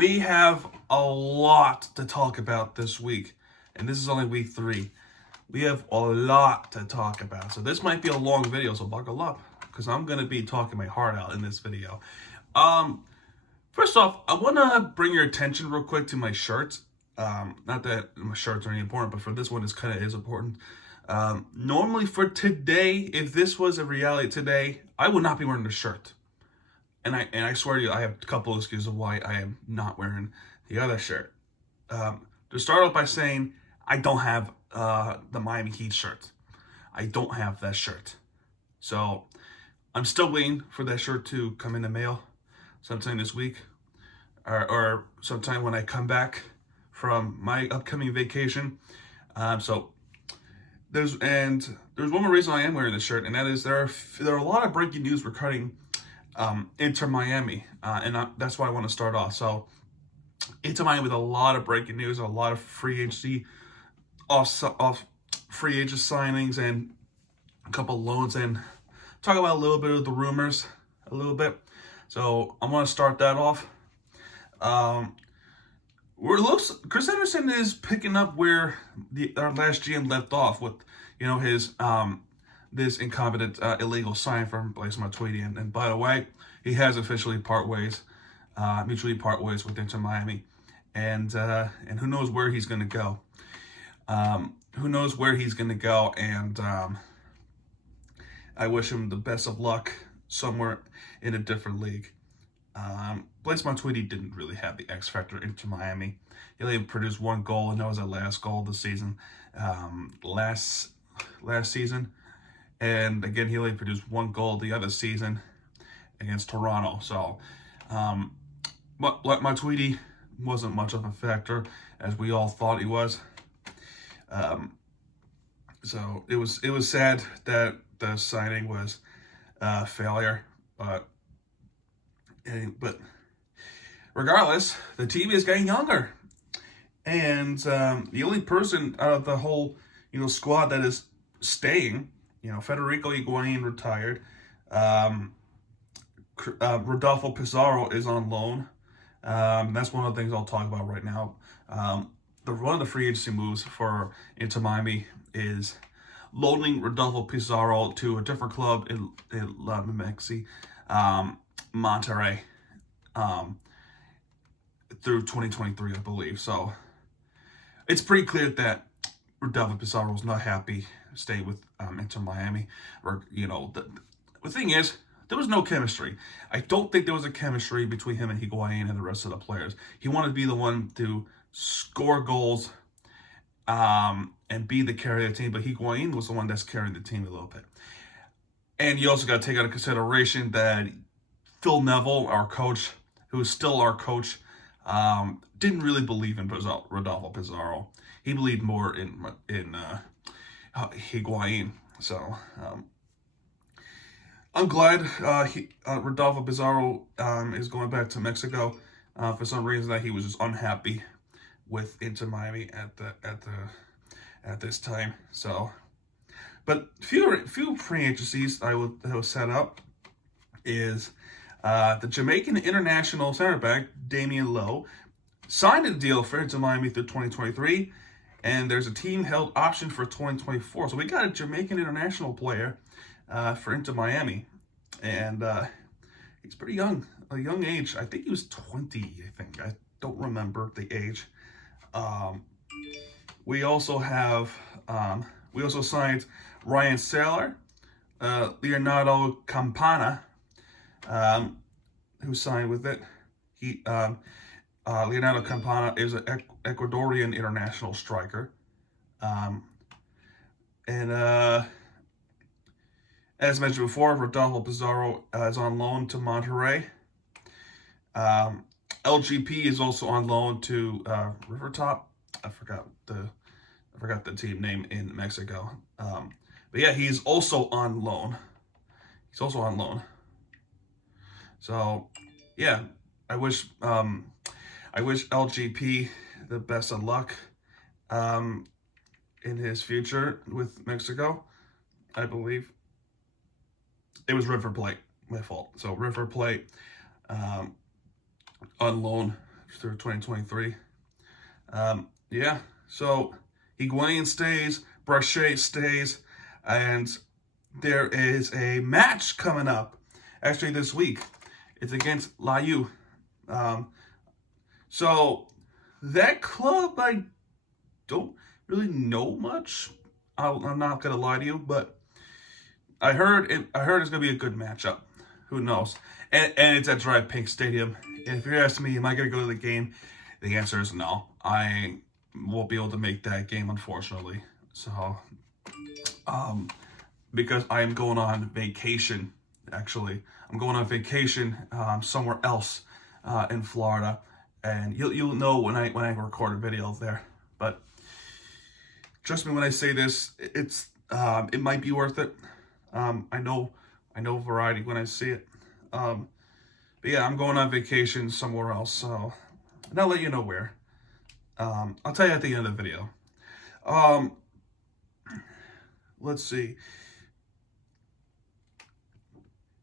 We have a lot to talk about this week, and this is only week 3. We have a lot to talk about, so this might be a long video, so buckle up, because I'm going to be talking my heart out in this video. First off, I want to bring your attention real quick to my shirts. Not that my shirts are any important, but for this one, it's kind of is important. Normally for today, if this was a reality today, I would not be wearing the shirt. And I swear to you, I have a couple of excuses of why I am not wearing the other shirt. To start off by saying, I don't have the Miami Heat shirt. I don't have that shirt. So I'm still waiting for that shirt to come in the mail sometime this week. Or sometime when I come back from my upcoming vacation. So there's one more reason I am wearing this shirt, and that is there are a lot of breaking news regarding Inter Miami, and that's why I want to start off. So Inter Miami with a lot of breaking news, a lot of free agency off free agent signings, and a couple loans, and talk about a little bit of the rumors a little bit. So I want to start that off. Chris Anderson is picking up where our last GM left off with, his this incompetent illegal sign from Blaise Matuidi, and by the way, he has officially mutually part ways with Inter Miami, and who knows where he's going to go. And I wish him the best of luck somewhere in a different league. Blaise Matuidi didn't really have the X factor into Miami. He only produced 1 goal, and that was our last goal of the season, last season. And again, he only produced 1 goal the other season against Toronto. So, but Matuidi wasn't much of a factor as we all thought he was. So it was sad that the signing was a failure, but regardless, the team is getting younger, and the only person out of the whole squad that is staying, Federico Higuain retired. Rodolfo Pizarro is on loan. That's one of the things I'll talk about right now. One of the free agency moves for Inter Miami is loaning Rodolfo Pizarro to a different club in La Mexi, Monterrey, through 2023, I believe. So it's pretty clear that Rodolfo Pizarro is not happy staying with Inter Miami. Or the thing is, there was no chemistry. I don't think there was a chemistry between him and Higuain and the rest of the players. He wanted to be the one to score goals and be the carrier of the team, but Higuain was the one that's carrying the team a little bit. And you also got to take into consideration that Phil Neville, our coach, who is still our coach, didn't really believe in Rodolfo Pizarro. He believed more in Higuain. So I'm glad Rodolfo Pizarro is going back to Mexico. For some reason that he was just unhappy with Inter Miami at this time. So, but few free agencies I will set up is the Jamaican international center back Damian Lowe signed a deal for Inter Miami through 2023, and there's a team held option for 2024. So we got a Jamaican international player for Inter Miami, and he's pretty young, a young age. I think he was 20. I don't remember the age. We also signed Ryan Saylor, Leonardo Campana, who signed with it. Leonardo Campana is an Ecuadorian international striker. And as mentioned before, Rodolfo Pizarro is on loan to Monterrey. LGP is also on loan to Rivertop. I forgot the team name in Mexico. But yeah, he's also on loan. So yeah, I wish LGP the best of luck in his future with Mexico. I believe it was River Plate, my fault. So River Plate on loan through 2023. Yeah, so Higuain stays, Brochet stays, and there is a match coming up, actually this week. It's against Layu. So that club, I don't really know much. I'm not gonna lie to you, but I heard it's gonna be a good matchup. Who knows? And it's at Dry Pink Stadium. And if you're asking me, am I gonna go to the game? The answer is no. I won't be able to make that game, unfortunately. So, because I am going on vacation. Actually, I'm going on vacation somewhere else in Florida, and you'll know when I record a video there. But trust me when I say this, it might be worth it. I know variety when I see it. But yeah, I'm going on vacation somewhere else, so and I'll let you know where. I'll tell you at the end of the video. Let's see.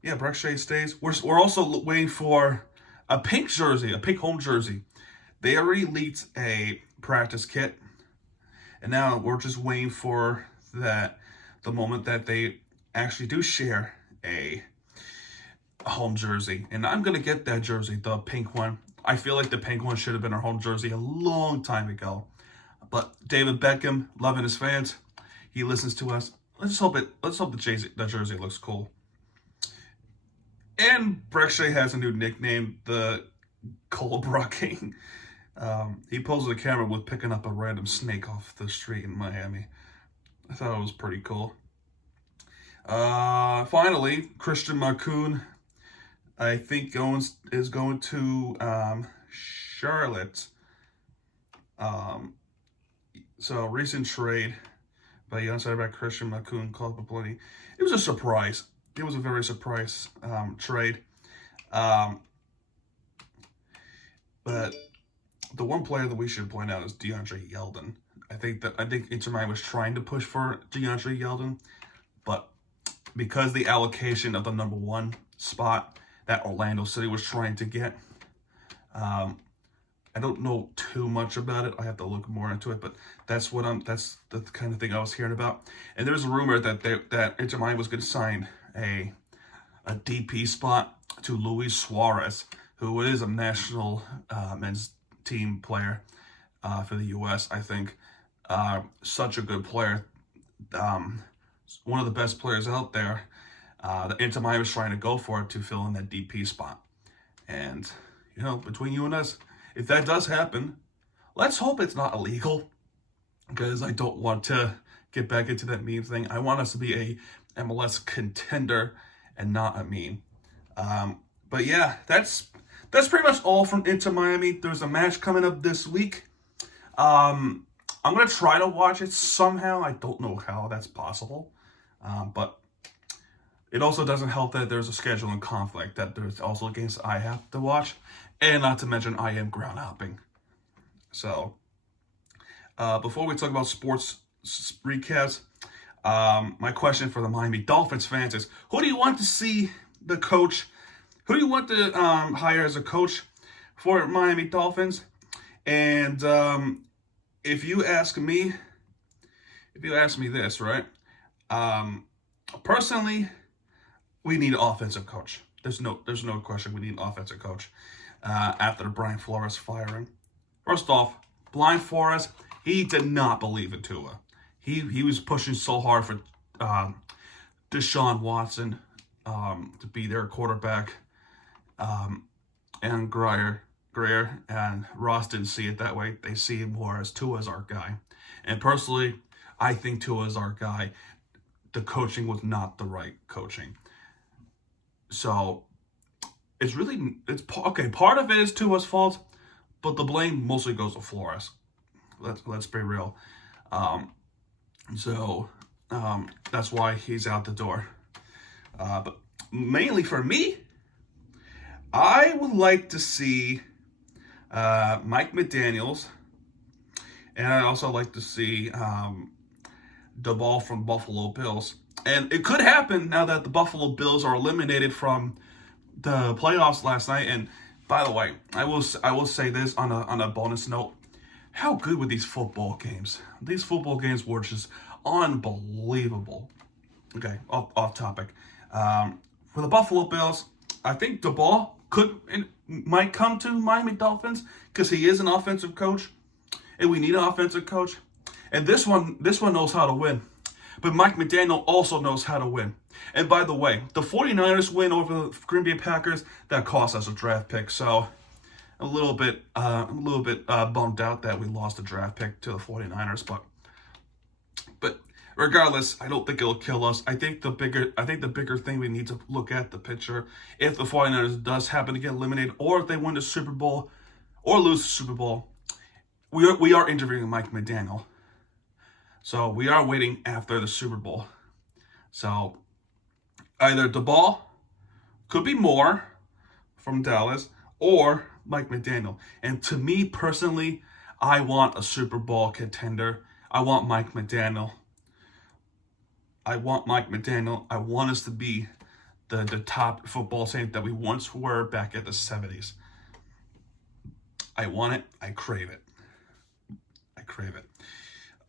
Yeah, Brochet stays. We're also waiting for a pink jersey, a pink home jersey. They already leaked a practice kit, and now we're just waiting for the moment that they actually do share a home jersey. And I'm gonna get that jersey, the pink one. I feel like the pink one should have been our home jersey a long time ago. But David Beckham, loving his fans, he listens to us. Let's hope the jersey looks cool. And Brochet has a new nickname, the Cobra King. He posed the camera with picking up a random snake off the street in Miami. I thought it was pretty cool. Finally, Christian Macoun, I think is going to Charlotte. So recent trade by the outside back Christian Macoun, Club of Plenty. It was a surprise. It was a very surprise trade. But the one player that we should point out is Deandre Yeldon. I think Inter Miami was trying to push for Deandre Yeldon, but because the allocation of the number 1 spot that Orlando City was trying to get, I don't know too much about it. I have to look more into it, but that's the kind of thing I was hearing about. And there's a rumor that Inter Miami was going to sign a DP spot to Luis Suarez, who is a national men's team player for the U.S., I think. Such a good player. One of the best players out there. The Inter Miami was trying to go for it to fill in that DP spot. And, between you and us, if that does happen, let's hope it's not illegal, because I don't want to get back into that meme thing. I want us to be a MLS contender and not a meme. But yeah, that's pretty much all from Inter Miami. There's a match coming up this week. I'm going to try to watch it somehow. I don't know how that's possible. But it also doesn't help that there's a scheduling conflict, that there's also games I have to watch. And not to mention, I am ground hopping. So, before we talk about sports recaps, my question for the Miami Dolphins fans is, who do you want to see the coach? Who do you want to hire as a coach for Miami Dolphins? And if you ask me this, right? Personally, we need an offensive coach. There's no question we need an offensive coach after the Brian Flores firing. First off, Brian Flores, he did not believe in Tua. He was pushing so hard for Deshaun Watson to be their quarterback. And Greer and Ross didn't see it that way. They see him more as Tua's our guy. And personally, I think Tua is our guy. The coaching was not the right coaching. So it's okay. Part of it is Tua's fault, but the blame mostly goes to Flores. Let's be real. So that's why he's out the door. But mainly for me, I would like to see Mike McDaniels, and I'd also like to see the ball from Buffalo Bills. And it could happen now that the Buffalo Bills are eliminated from the playoffs last night, and By the way, I will say this on a bonus note. How good were these football games? These football games were just unbelievable. Okay, off topic. For the Buffalo Bills, I think the ball might come to Miami Dolphins because he is an offensive coach, and we need an offensive coach. And this one knows how to win. But Mike McDaniel also knows how to win. And by the way, the 49ers win over the Green Bay Packers, that cost us a draft pick. So a little bit bummed out that we lost a draft pick to the 49ers, but regardless, I don't think it'll kill us. I think the bigger thing we need to look at the picture, if the 49ers does happen to get eliminated, or if they win the Super Bowl or lose the Super Bowl, we are interviewing Mike McDaniel. So we are waiting after the Super Bowl. So either the ball could be more from Dallas or Mike McDaniel. And to me personally, I want a Super Bowl contender. I want Mike McDaniel. I want us to be the top football team that we once were back at the 70s. I want it. I crave it.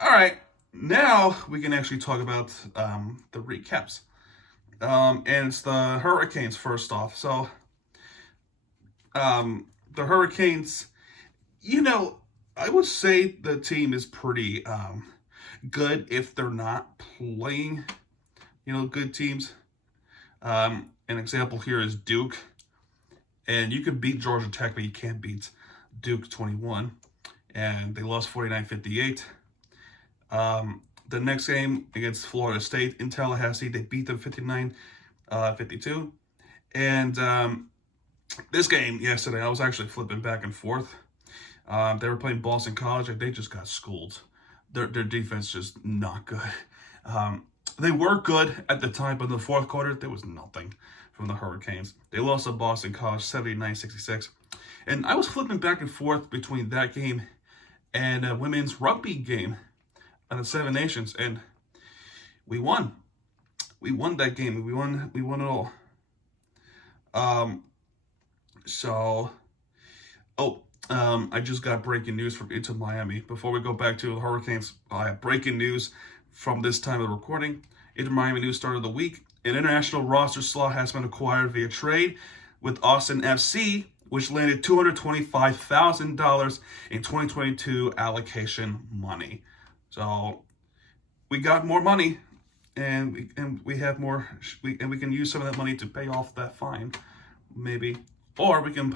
All right. Now we can actually talk about the recaps. And it's the Hurricanes first off. So the Hurricanes, I would say the team is pretty good if they're not playing, good teams. An example here is Duke. And you can beat Georgia Tech, but you can't beat Duke 21. And they lost 49-58. The next game against Florida State in Tallahassee, they beat them 59-52. And this game yesterday, I was actually flipping back and forth. They were playing Boston College, and they just got schooled. Their defense just not good. They were good at the time, but in the fourth quarter, there was nothing from the Hurricanes. They lost to Boston College 79-66. And I was flipping back and forth between that game and a women's rugby game on the Seven Nations, and we won. We won that game. We won it all. I just got breaking news from Inter Miami. Before we go back to the Hurricanes, I have breaking news from this time of the recording. Inter Miami news started the week. An international roster slot has been acquired via trade with Austin FC, which landed $225,000 in 2022 allocation money. So we got more money, and we have more. We can use some of that money to pay off that fine, maybe, or we can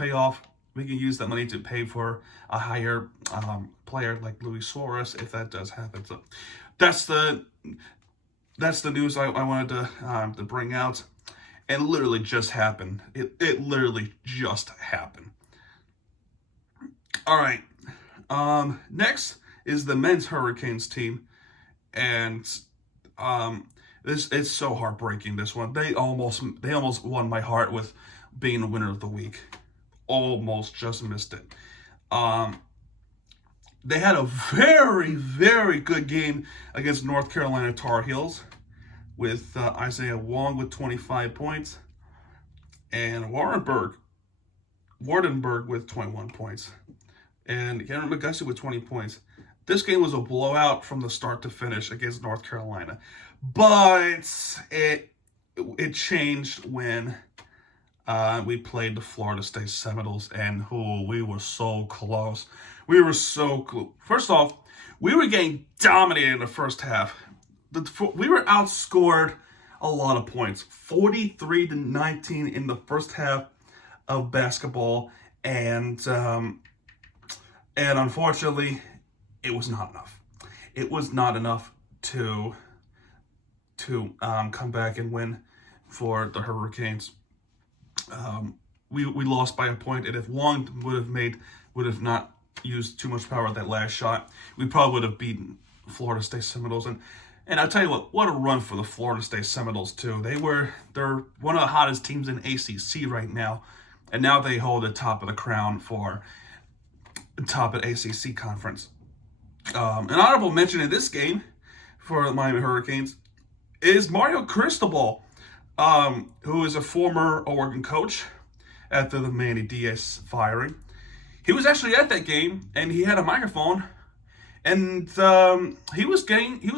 use that money to pay for a higher player like Luis Suarez if that does happen. So that's the news I wanted to bring out, and literally just happened. It literally just happened. All right. Next is the men's Hurricanes team, and it's so heartbreaking. This one, they almost won my heart with being the winner of the week. Almost just missed it. They had a very, very good game against North Carolina Tar Heels with Isaiah Wong with 25 points and Wardenberg with 21 points and Cameron McGusty with 20 points. This game was a blowout from the start to finish against North Carolina, but it changed when we played the Florida State Seminoles, and we were so close. We were so close. First off, we were getting dominated in the first half. We were outscored a lot of points, 43-19 in the first half of basketball, and unfortunately, it was not enough. It was not enough to come back and win for the Hurricanes. We lost by a point, and if Wong would have not used too much power at that last shot, we probably would have beaten Florida State Seminoles. And I'll tell you what a run for the Florida State Seminoles too. They're one of the hottest teams in ACC right now, and now they hold the top of the crown for the top of ACC conference. An honorable mention in this game for the Miami Hurricanes is Mario Cristobal, who is a former Oregon coach, after the Manny Diaz firing. He was actually at that game, and he had a microphone, and he was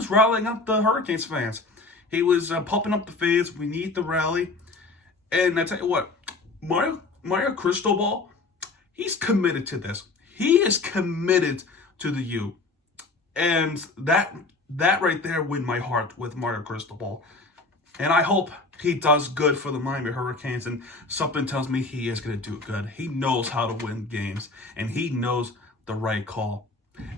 rallying up the Hurricanes fans. He was pumping up the fans. We need the rally. And I tell you what, Mario Cristobal, he's committed to this. He is committed to the U. And that right there win my heart with Mario Cristobal. And I hope he does good for the Miami Hurricanes. And something tells me he is going to do good. He knows how to win games. And he knows the right call.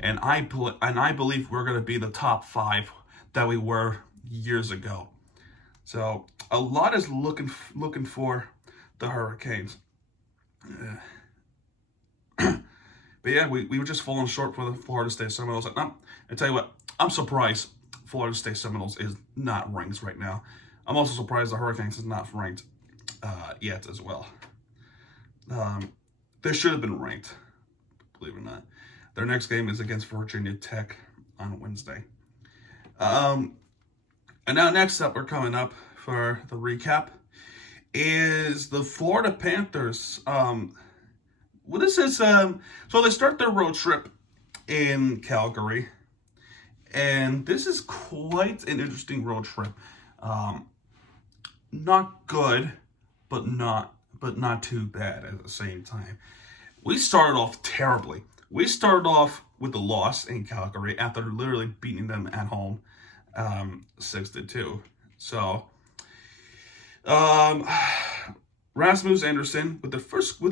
And I believe we're going to be the top 5 that we were years ago. So a lot is looking for the Hurricanes. But yeah, we were just falling short for the Florida State Seminoles. I tell you what, I'm surprised Florida State Seminoles is not ranked right now. I'm also surprised the Hurricanes is not ranked yet as well. They should have been ranked, believe it or not. Their next game is against Virginia Tech on Wednesday. And now next up, we're coming up for the recap, is the Florida Panthers. Well, this is, so they start their road trip in Calgary, and this is quite an interesting road trip. Not good, but not too bad at the same time. We started off terribly. We started off with a loss in Calgary after literally beating them at home, 6-2. So, Rasmus Anderson with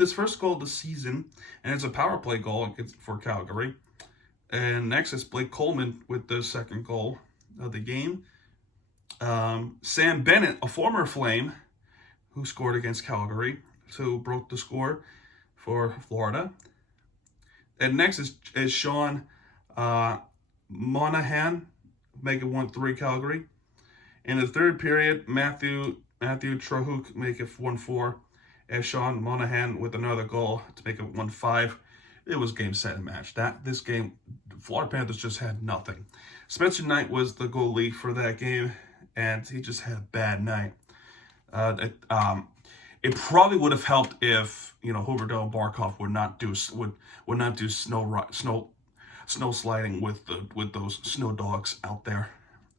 his first goal of the season, and it's a power play goal for Calgary. And next is Blake Coleman with the second goal of the game. Sam Bennett, a former Flame, who scored against Calgary, who broke the score for Florida. And next is Sean Monahan, make it 1-3 Calgary. In the third period, Matthew Trahuk make it 1-4, as Sean Monahan with another goal to make it 1-5. It was game, set, and match. This game, Florida Panthers just had nothing. Spencer Knight was the goalie for that game, and he just had a bad night. It probably would have helped if Huberdeau and Barkov would not do snow sliding with those snow dogs out there,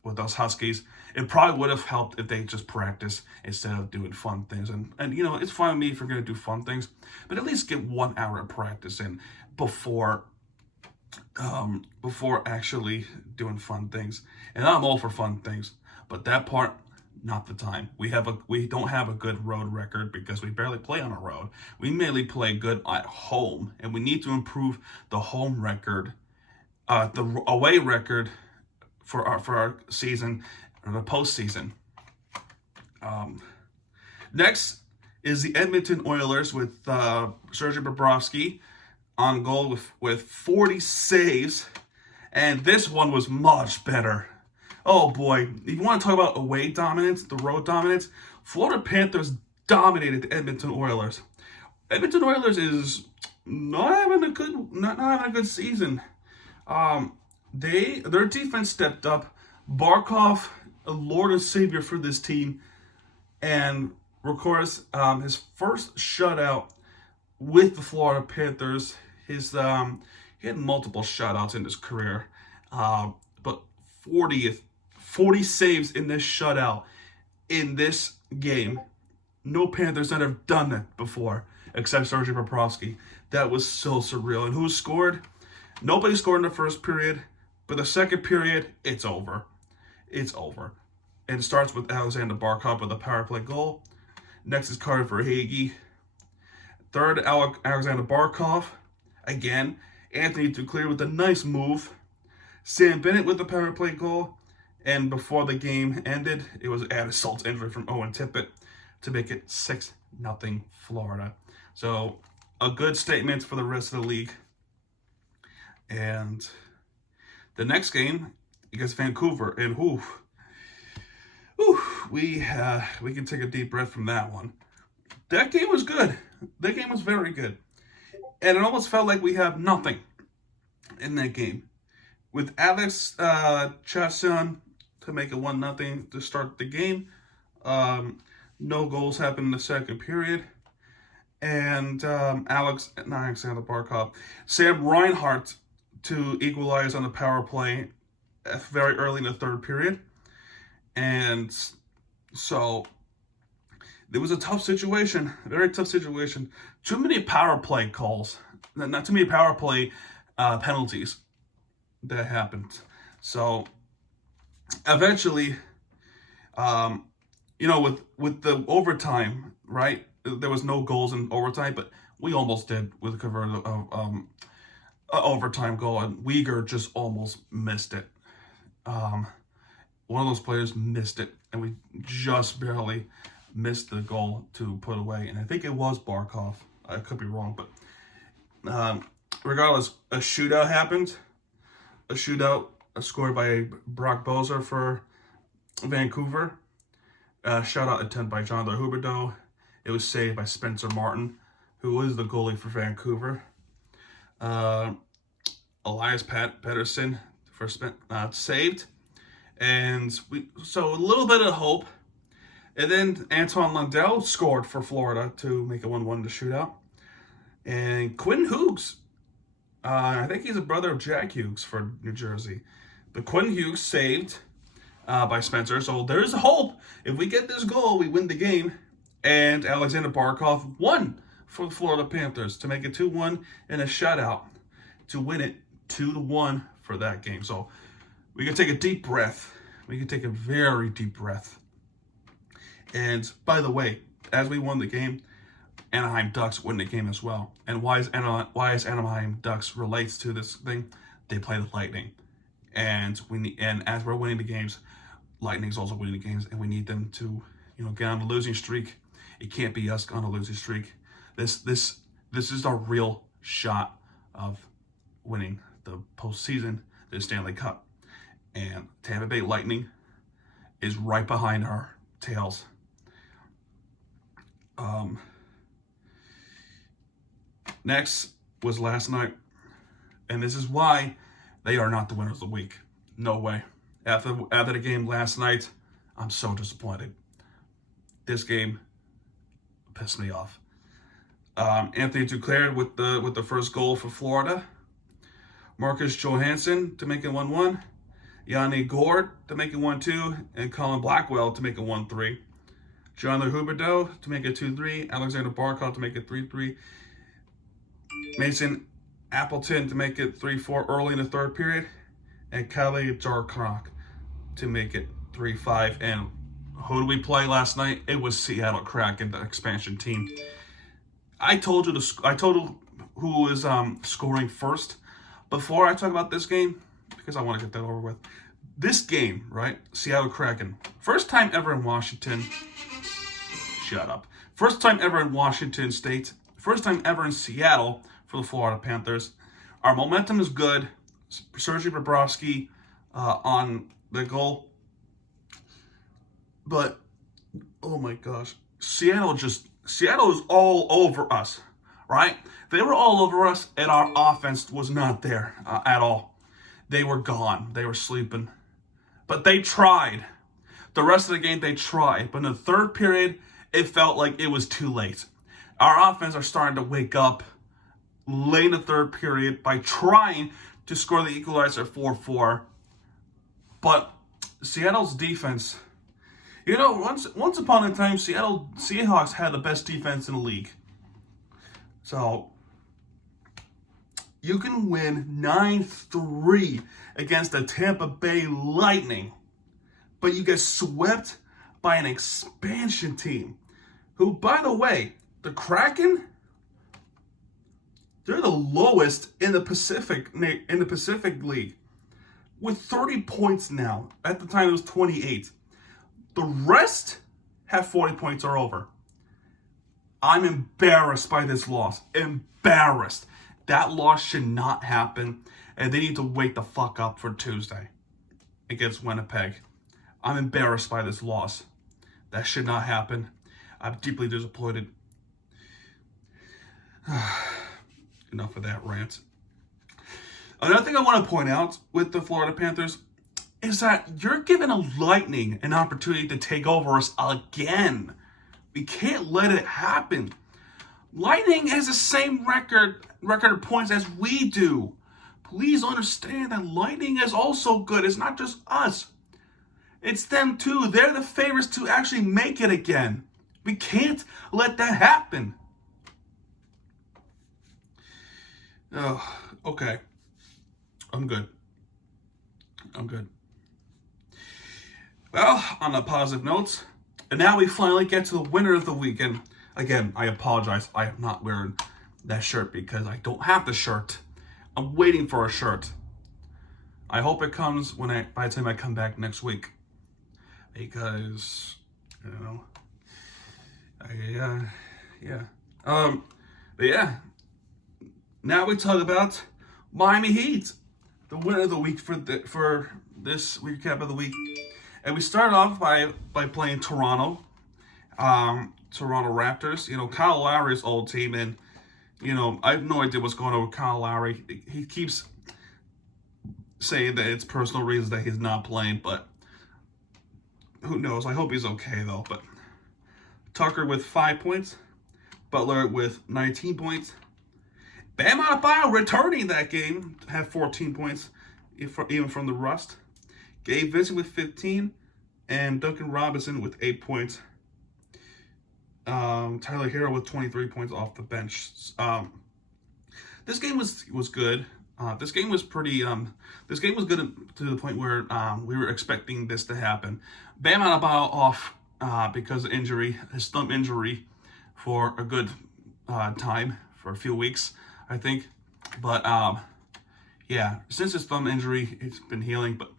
with those Huskies. It probably would have helped if they just practice instead of doing fun things. And it's fine with me if you're going to do fun things, but at least get 1 hour of practice in before actually doing fun things. And I'm all for fun things, but that part, not the time. We don't have a good road record because we barely play on a road. We mainly play good at home, and we need to improve the home record, the away record for our season, or the postseason. Next is the Edmonton Oilers with Sergei Bobrovsky on goal with 40 saves, and this one was much better. Oh boy, if you want to talk about away dominance, the road dominance, Florida Panthers dominated the Edmonton Oilers. Edmonton Oilers is not having a good season. Their defense stepped up. Barkov, a Lord and Savior for this team, and of course, his first shutout with the Florida Panthers. He had multiple shutouts in his career, but 40 saves in this shutout in this game. No Panthers that have done that before, except Sergei Bobrovsky. That was so surreal. And who scored? Nobody scored in the first period, but the second period, it's over. It's over. And it starts with Alexander Barkov with a power play goal. Next is Carter Verhaeghe. Third, Alexander Barkov. Again, Anthony Duclair with a nice move. Sam Bennett with the power play goal. And before the game ended, it was added salt injury from Owen Tippett to make it 6-0 Florida. So a good statement for the rest of the league. And the next game against Vancouver, and we can take a deep breath from that one. That game was good. That game was very good. And it almost felt like we have nothing in that game. With Alex Chasson to make it 1-0 to start the game. No goals happened in the second period. and Alexander Barkov. Sam Reinhart to equalize on the power play very early in the third period. And so it was a tough situation, a very tough situation. Too many power play calls, not too many power play penalties that happened. So eventually, with the overtime, right? There was no goals in overtime, but we almost did with a converted overtime goal, and Uyghur just almost missed it. One of those players missed it, and we just barely missed the goal to put away. And I think it was Barkov. I could be wrong, but regardless, a shootout happened. A shootout scored by Brock Boser for Vancouver. Shout out attempt by Deandre Yeldon. It was saved by Spencer Martin, who is the goalie for Vancouver. Elias Pettersson for saved. And so a little bit of hope. And then Anton Lundell scored for Florida to make it 1-1 to shootout. And Quinn Hughes, I think he's a brother of Jack Hughes for New Jersey. But Quinn Hughes saved by Spencer. So there's hope. If we get this goal, we win the game. And Alexander Barkov won for the Florida Panthers to make it 2-1 in a shutout to win it 2-1 for that game. So we can take a deep breath. We can take a very deep breath. And by the way, as we won the game, Anaheim Ducks win the game as well. And why is Anaheim Ducks relates to this thing? They play the Lightning, and as we're winning the games, Lightning's also winning the games, and we need them to get on the losing streak. It can't be us on a losing streak. This is our real shot of winning the postseason, the Stanley Cup. And Tampa Bay Lightning is right behind our tails. Next was last night, and this is why they are not the winners of the week. No way. After the game last night, I'm so disappointed. This game pissed me off. Anthony Duclair with the first goal for Florida. Marcus Johansson to make it 1-1. Yanni Gourde to make it 1-2, and Colin Blackwell to make it 1-3. Jonathan Huberdeau to make it 2-3. Alexander Barkov to make it 3-3. Mason Appleton to make it 3-4 early in the third period. And Kelly Jarkrock to make it 3-5. And who did we play last night? It was Seattle Kraken, the expansion team. I told you who was scoring first before I talk about this game, because I want to get that over with. This game, right? Seattle Kraken. First time ever in Washington. Shut up. First time ever in Washington State. First time ever in Seattle for the Florida Panthers. Our momentum is good. Sergei Bobrovsky on the goal. But, oh my gosh. Seattle is all over us, right? They were all over us, and our offense was not there at all. They were gone. They were sleeping. But they tried. The rest of the game, they tried. But in the third period, it felt like it was too late. Our offense are starting to wake up late in the third period by trying to score the equalizer 4-4. But Seattle's defense, once upon a time, Seattle Seahawks had the best defense in the league. So you can win 9-3 against the Tampa Bay Lightning, but you get swept by an expansion team who, by the way, the Kraken, they're the lowest in the Pacific League with 30 points now. At the time, it was 28. The rest have 40 points or over. I'm embarrassed by this loss. Embarrassed. That loss should not happen, and they need to wake the fuck up for Tuesday against Winnipeg. I'm embarrassed by this loss. That should not happen. I'm deeply disappointed. Enough of that rant. Another thing I want to point out with the Florida Panthers is that you're giving a Lightning an opportunity to take over us again. We can't let it happen. Lightning has the same record of points as we do. Please understand that Lightning is also good. It's not just us. It's them too. They're the favorites to actually make it again. We can't let that happen. Oh, okay. I'm good. Well, on a positive note, and now we finally get to the winner of the weekend. Again, I apologize. I am not wearing that shirt because I don't have the shirt. I'm waiting for a shirt. I hope it comes by the time I come back next week. Because, but yeah. Now we talk about Miami Heat, the winner of the week for this recap of the week. And we start off by playing Toronto Raptors. Kyle Lowry's old team, and I have no idea what's going on with Kyle Lowry. He keeps saying that it's personal reasons that he's not playing, but who knows? I hope he's okay though. But Tucker with 5 points, Butler with 19 points. Bam Adebayo returning that game had 14 points, even from the rust. Gabe Vincent with 15, and Duncan Robinson with 8 points. Tyler Hero with 23 points off the bench. This game was good. This game was pretty. This game was good to the point where we were expecting this to happen. Bam Adebayo off because of injury, his thumb injury, for a good time, for a few weeks, I think. But yeah, since his thumb injury, it's been healing. But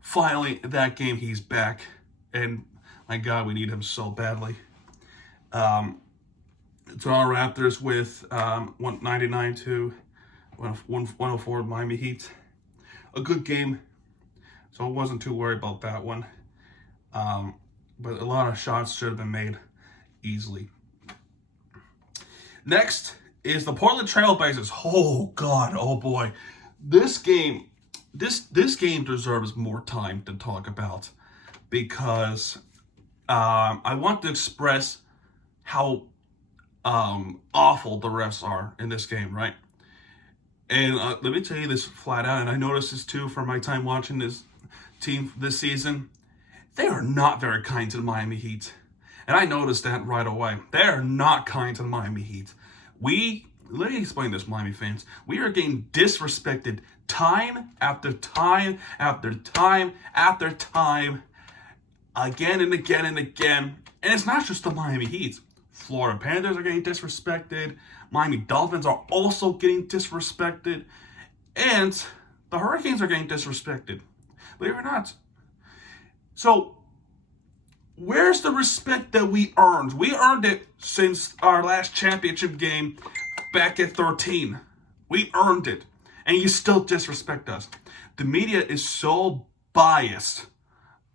finally, that game, he's back, and my God, we need him so badly. Toronto Raptors with 199 to 104 Miami Heat. A good game, so I wasn't too worried about that one. But a lot of shots should have been made easily. Next is the Portland Trail Blazers. Oh God, oh boy. This game deserves more time to talk about, because I want to express how awful the refs are in this game, right? And let me tell you this flat out, and I noticed this too from my time watching this team this season. They are not very kind to the Miami Heat. And I noticed that right away. They are not kind to the Miami Heat. Let me explain this, Miami fans. We are getting disrespected time after time after time after time, again and again and again. And it's not just the Miami Heat. Florida Panthers are getting disrespected. Miami Dolphins are also getting disrespected. And the Hurricanes are getting disrespected. Believe it or not. So, where's the respect that we earned? We earned it since our last championship game back at 13. We earned it. And you still disrespect us. The media is so biased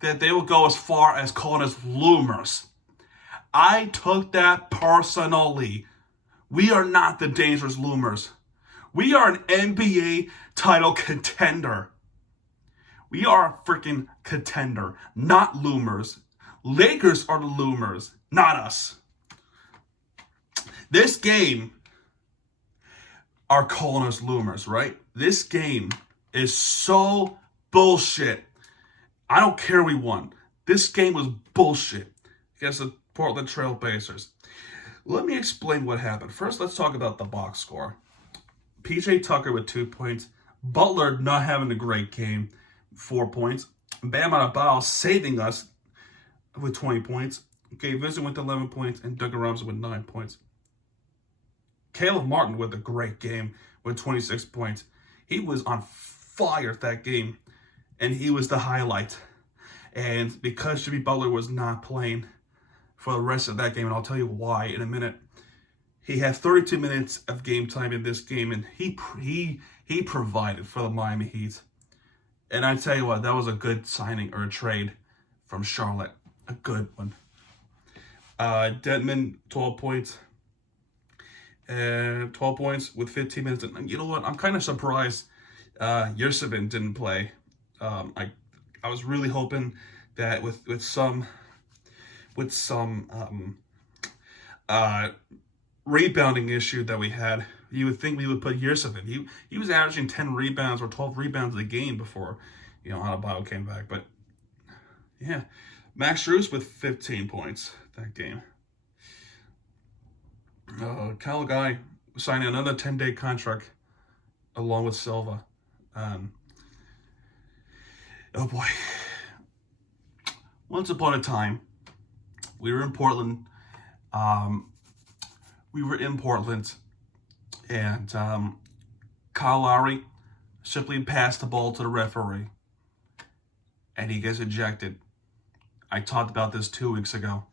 that they will go as far as calling us loomers. I took that personally. We are not the dangerous loomers. We are an NBA title contender. We are a freaking contender, not loomers. Lakers are the loomers, not us. This game are calling us loomers, right? This game is so bullshit. I don't care we won. This game was bullshit against the Portland Trail Blazers. Let me explain what happened. First, let's talk about the box score. PJ Tucker with 2 points. Butler not having a great game, 4 points. Bam Adebayo saving us with 20 points. Gabe Vincent with 11 points. And Duncan Robinson with 9 points. Caleb Martin with a great game with 26 points. He was on fire that game, and he was the highlight. And because Jimmy Butler was not playing for the rest of that game, and I'll tell you why in a minute, he had 32 minutes of game time in this game, and he provided for the Miami Heat. And I tell you what, that was a good signing or a trade from Charlotte. A good one. Dedmon, 12 points. 12 points with 15 minutes. And you know what? I'm kind of surprised Yurtseven didn't play. I was really hoping that with some rebounding issue that we had, you would think we would put Yusuf in. He was averaging 10 rebounds or 12 rebounds a game before, Adebayo came back. But, yeah, Max Strus with 15 points that game. Kyle Guy signing another 10-day contract along with Silva. Oh, boy. Once upon a time, we were in Portland. And Kyle Lowry simply passed the ball to the referee, and he gets ejected. I talked about this 2 weeks ago.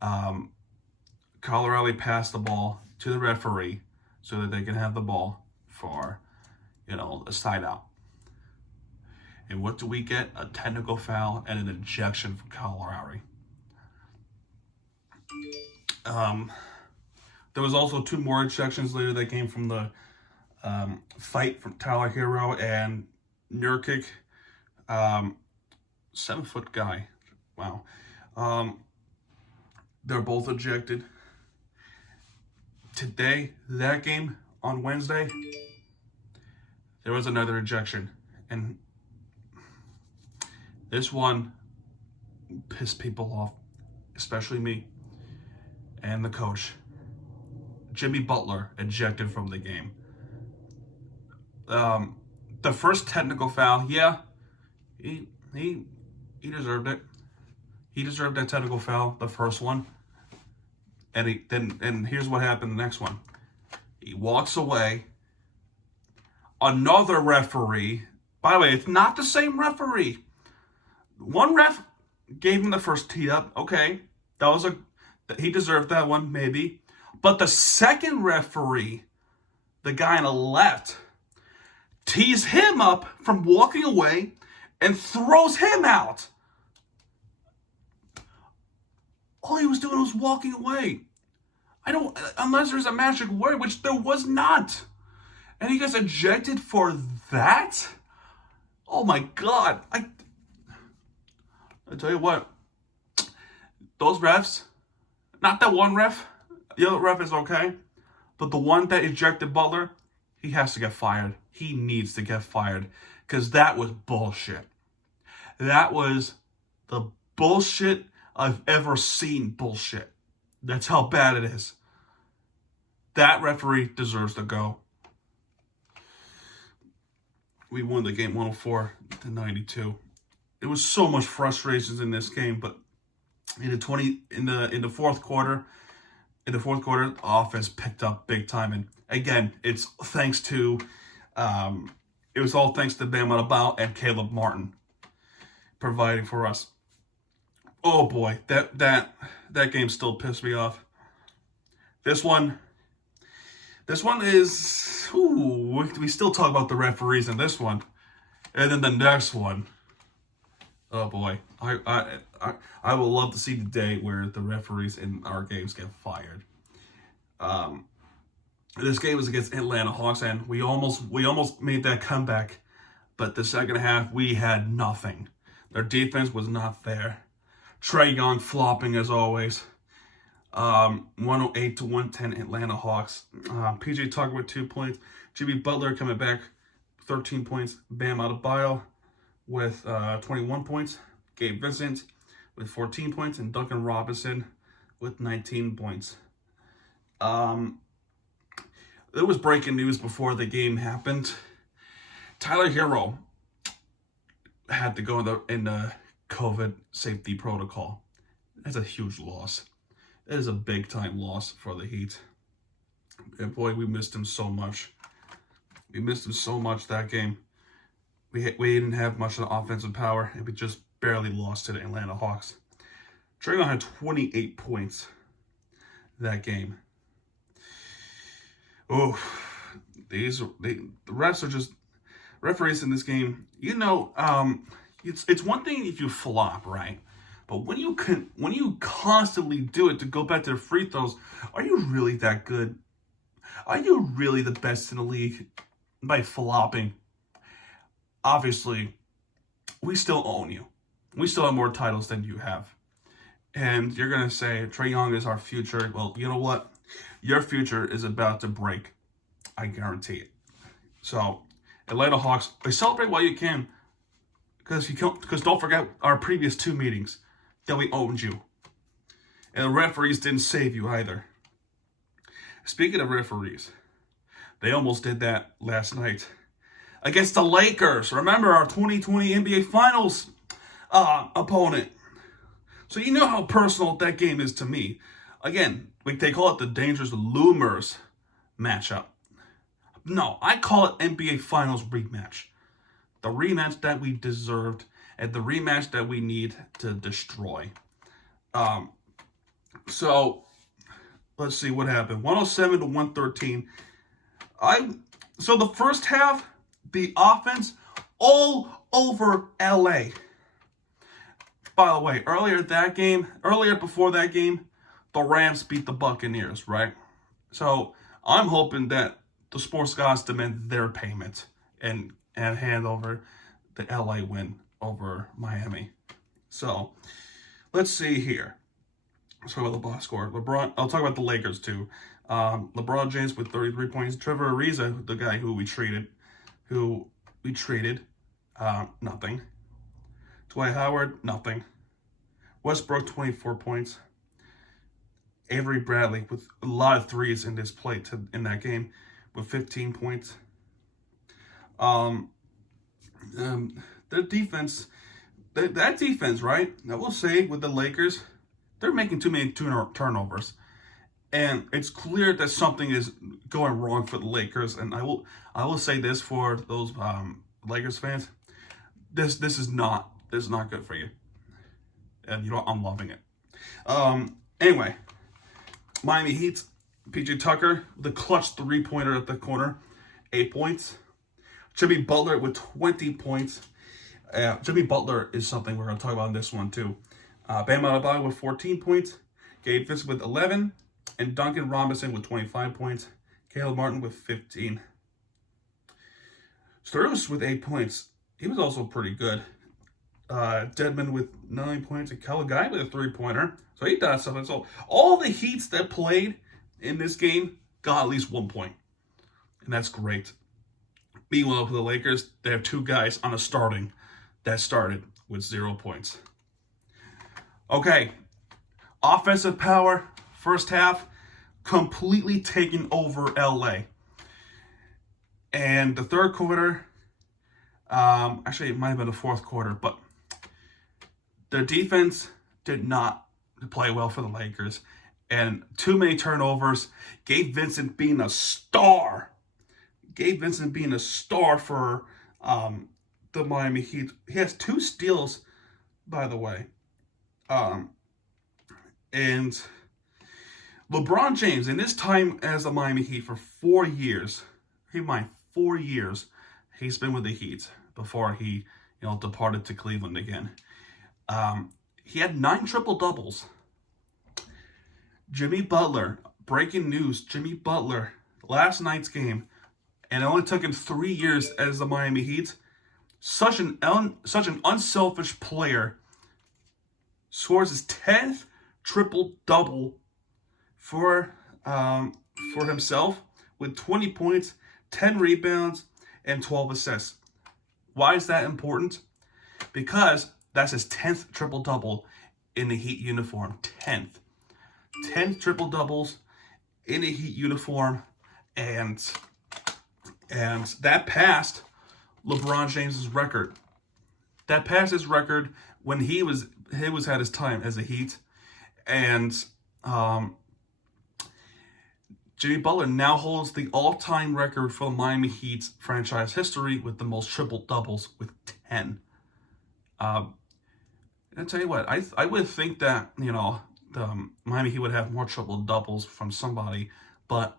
Kyle Lowry passed the ball to the referee so that they can have the ball for, a side out. And what do we get? A technical foul and an ejection from Kyle Lowry. There was also 2 more ejections later that came from the fight from Tyler Hero and Nurkic. 7-foot guy. Wow. They're both ejected. Today, that game on Wednesday, there was another ejection. And this one pissed people off, especially me and the coach. Jimmy Butler ejected from the game. The first technical foul, yeah, he deserved it. He deserved that technical foul, the first one. And here's what happened the next one. He walks away. Another referee, by the way, it's not the same referee. One ref gave him the first tee up. Okay, he deserved that one, maybe. But the second referee, the guy on the left, tees him up from walking away and throws him out. All he was doing was walking away. Unless there's a magic word, which there was not. And he gets ejected for that? Oh my God. I tell you what, those refs, not that one ref, the other ref is okay, but the one that ejected Butler, he has to get fired. He needs to get fired because that was bullshit. That was the bullshit I've ever seen bullshit. That's how bad it is. That referee deserves to go. We won the game 104-92. There was so much frustrations in this game, but in the fourth quarter, the offense picked up big time. And again, it was all thanks to Bam Adebayo and Caleb Martin providing for us. Oh boy, that game still pissed me off. This one is, we still talk about the referees in this one, and then the next one. Oh boy, I would love to see the day where the referees in our games get fired. This game was against Atlanta Hawks, and we almost made that comeback, but the second half we had nothing. Their defense was not there. Trae Young flopping as always. 108-110 Atlanta Hawks. PJ Tucker with 2 points. Jimmy Butler coming back, 13 points. Bam Adebayo with 21 points. Gabe Vincent with 14 points. And Duncan Robinson with 19 points. There was breaking news before the game happened. Tyler Hero had to go in the COVID safety protocol. That's a huge loss. That is a big-time loss for the Heat. And boy, we missed him so much. We missed him so much that game. We didn't have much of the offensive power, and we just barely lost to the Atlanta Hawks. Trae Young had 28 points that game. Oh, the refs are just referees in this game. It's one thing if you flop, right? But when you constantly do it to go back to the free throws, are you really that good? Are you really the best in the league by flopping? Obviously, we still own you. We still have more titles than you have. And you're going to say, Trae Young is our future. Well, you know what? Your future is about to break. I guarantee it. So, Atlanta Hawks, celebrate while you can. Because don't forget our previous 2 meetings that we owned you. And the referees didn't save you either. Speaking of referees, they almost did that last night against the Lakers. Remember our 2020 NBA Finals opponent. So you know how personal that game is to me. Again, they call it the Dangerous Loomers matchup. No, I call it NBA Finals rematch. The rematch that we deserved and the rematch that we need to destroy. So let's see what happened. 107 to 113. So the first half, the offense all over LA. By the way, earlier before that game, the Rams beat the Buccaneers, right? So I'm hoping that the sports gods demand their payment and hand over the LA win over Miami. So let's see here. So the box score. I'll talk about the Lakers too. LeBron James with 33 points. Trevor Ariza, the guy who we traded, nothing. Dwight Howard, nothing. Westbrook, 24 points. Avery Bradley with a lot of threes in this play in that game with 15 points. Their defense, that defense, right? I will say with the Lakers, they're making too many turnovers. And it's clear that something is going wrong for the Lakers. And I will say this for those Lakers fans. This is not good for you. And you know, I'm loving it. Anyway, Miami Heat, PJ Tucker, the clutch 3-pointer at the corner, 8 points. Jimmy Butler with 20 points. Jimmy Butler is something we're going to talk about in this one too. Bam Adebayo with 14 points. Gabe Vincent with 11. And Duncan Robinson with 25 points. Caleb Martin with 15. Sturgis with 8 points. He was also pretty good. Dedmon with 9 points. And Guy with a 3-pointer. So he does something. So all the Heats that played in this game got at least 1 point. And that's great. Meanwhile, for the Lakers, they have 2 guys on a starting that started with 0 points. Okay. Offensive power, first half, completely taking over LA. And the third quarter, actually it might have been the fourth quarter, but their defense did not play well for the Lakers. And too many turnovers. Gabe Vincent being a star. For the Miami Heat. He has 2 steals, by the way. And LeBron James, in his time as the Miami Heat for 4 years, 4 years, he's been with the Heat before he, departed to Cleveland again. He had 9 triple-doubles. Jimmy Butler, breaking news, Jimmy Butler, last night's game, and it only took him 3 years as the Miami Heat. Such an unselfish player. Scores his 10th triple-double for himself with 20 points, 10 rebounds, and 12 assists. Why is that important? Because that's his 10th triple-double in the Heat uniform. 10th. 10 triple-doubles in a Heat uniform, and that passed LeBron James's record. That passed his record when he was at his time as a Heat, and Jimmy Butler now holds the all-time record for the Miami Heat's franchise history with the most triple-doubles with 10. I'll tell you what, I would think that, the Miami Heat would have more triple-doubles from somebody, but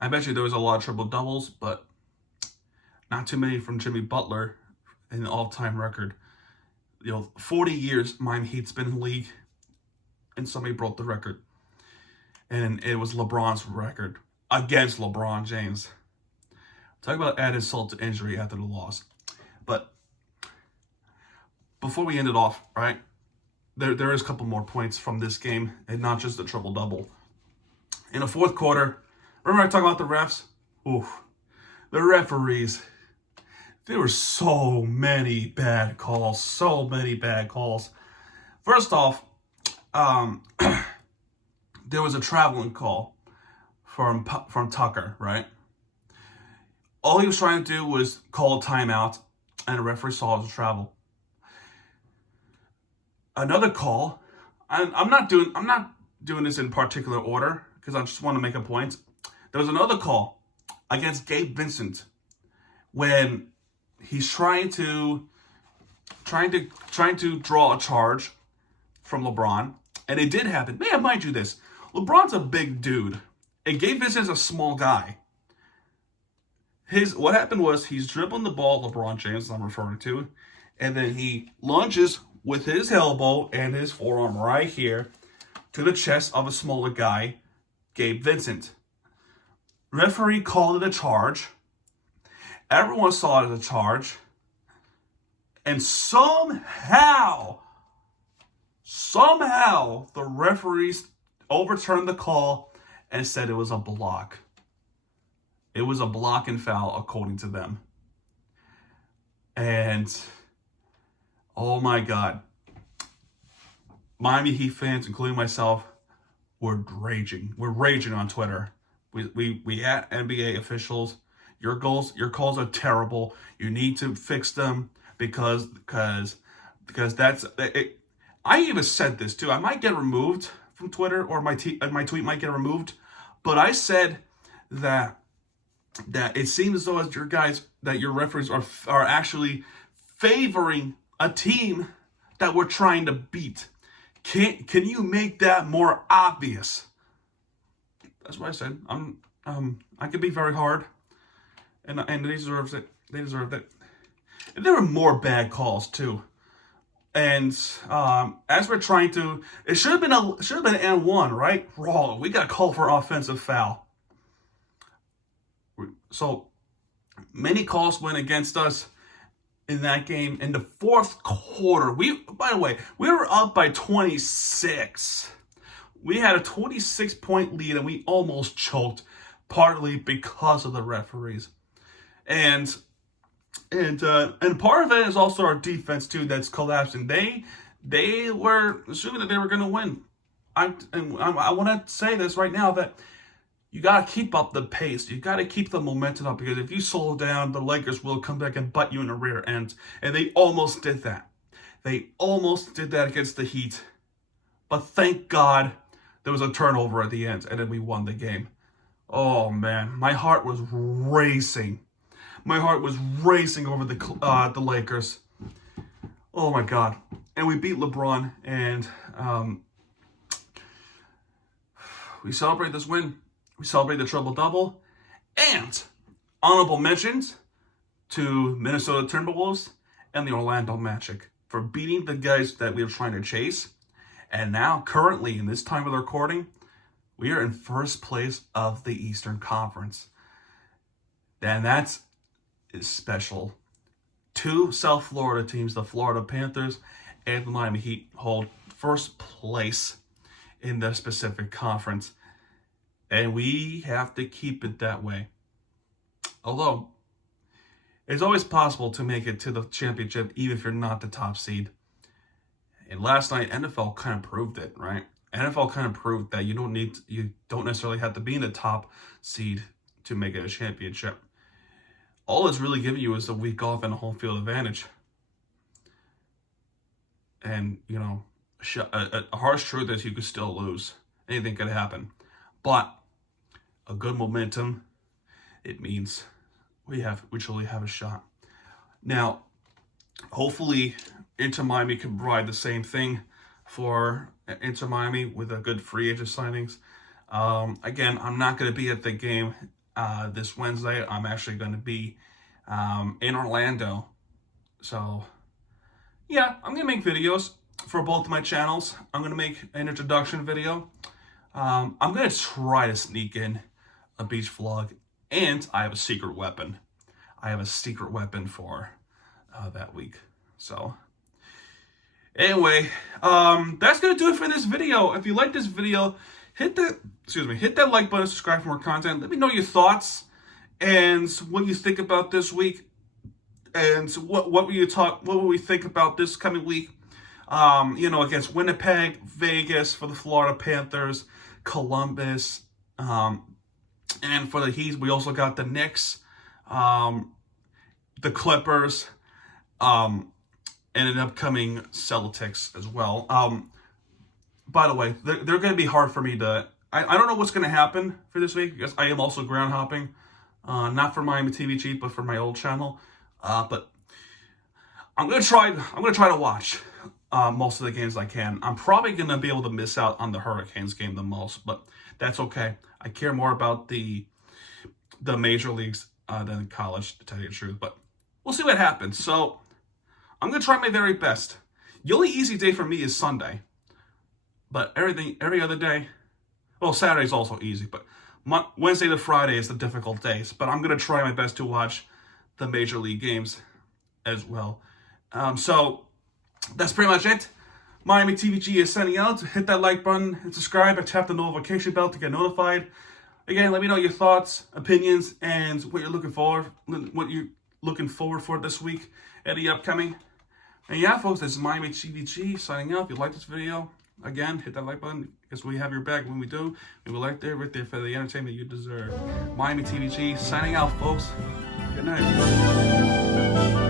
I bet you there was a lot of triple-doubles, but not too many from Jimmy Butler in the all-time record. 40 years Miami Heat's been in the league, and somebody broke the record. And it was LeBron's record against LeBron James. Talk about add insult to injury after the loss. But before we end it off, right, there is a couple more points from this game, and not just the triple-double. In the fourth quarter, remember I talked about the refs? Oof. The referees. There were so many bad calls. So many bad calls. First off, there was a traveling call from Tucker, right? All he was trying to do was call a timeout, and the referee saw it was a travel. Another call, I'm not doing this in particular order because I just want to make a point. There was another call against Gabe Vincent when he's trying to draw a charge from LeBron, and it did happen. May I mind you this? LeBron's a big dude, and Gabe Vincent's a small guy. What happened was he's dribbling the ball, LeBron James, I'm referring to, and then he lunges with his elbow and his forearm right here to the chest of a smaller guy, Gabe Vincent. Referee called it a charge. Everyone saw it as a charge. And somehow, the referees overturned the call and said it was a block. It was a block and foul, according to them. And, oh my God. Miami Heat fans, including myself, were raging. We're raging on Twitter. We at NBA officials, your calls are terrible. You need to fix them because that's it. I even said this too. I might get removed from Twitter, or my tweet might get removed, but I said that it seems as though as your referees are actually favoring a team that we're trying to beat. Can you make that more obvious? That's what I said. I could be very hard, and they deserve it. They deserved it. And there were more bad calls too. And as we're trying to, it should have been an and one, right? Wrong. We got called for offensive foul. So many calls went against us in that game. In the fourth quarter, by the way, we were up by 26. We had a 26-point lead, and we almost choked, partly because of the referees. And part of it is also our defense too that's collapsing. They were assuming that they were going to win. I want to say this right now, that you got to keep up the pace. You got to keep the momentum up, because if you slow down, the Lakers will come back and butt you in the rear end. And they almost did that. They almost did that against the Heat. But thank God there was a turnover at the end, and then we won the game. Oh man, my heart was racing. My heart was racing over the Lakers. Oh my God. And we beat LeBron, and we celebrate this win. We celebrate the triple-double. And honorable mentions to Minnesota Timberwolves and the Orlando Magic for beating the guys that we were trying to chase. And now, currently, in this time of the recording, we are in first place of the Eastern Conference. And that's special. Two South Florida teams, the Florida Panthers and the Miami Heat, hold first place in the Pacific Conference. And we have to keep it that way. Although, it's always possible to make it to the championship even if you're not the top seed. And last night, NFL kind of proved it, right? NFL kind of proved that you don't necessarily have to be in the top seed to make it a championship. All it's really giving you is a week off and a home field advantage. And, a harsh truth is you could still lose. Anything could happen. But a good momentum, it means we truly have a shot. Now, hopefully, Inter Miami can provide the same thing for Inter Miami with a good free agent signings. Again, I'm not going to be at the game this Wednesday. I'm actually going to be in Orlando. So, yeah, I'm going to make videos for both my channels. I'm going to make an introduction video. I'm going to try to sneak in a beach vlog. And I have a secret weapon. I have a secret weapon for that week. So, anyway, that's going to do it for this video. If you like this video, hit that like button, subscribe for more content. Let me know your thoughts and what you think about this week, and what will we think about this coming week. Against Winnipeg, Vegas for the Florida Panthers, Columbus, and for the Heat, we also got the Knicks, the Clippers, and an upcoming Celtics as well. By the way, they're going to be hard for me to... I don't know what's going to happen for this week, because I am also ground hopping. Not for my TVG, but for my old channel. But I'm going to try to watch most of the games I can. I'm probably going to be able to miss out on the Hurricanes game the most, but that's okay. I care more about the major leagues than college, to tell you the truth. But we'll see what happens. So I'm going to try my very best. The only easy day for me is Sunday. But every other day, well, Saturday's also easy, but Wednesday to Friday is the difficult days. But I'm going to try my best to watch the major league games as well. So that's pretty much it. Miami TVG is signing out. Hit that like button and subscribe and tap the notification bell to get notified. Again, let me know your thoughts, opinions, and what you're looking forward for this week and the upcoming. And yeah, folks, this is Miami TVG signing out. If you like this video, again, hit that like button, because we have your back when we do. We will right there for the entertainment you deserve. Miami TVG signing out, folks. Good night.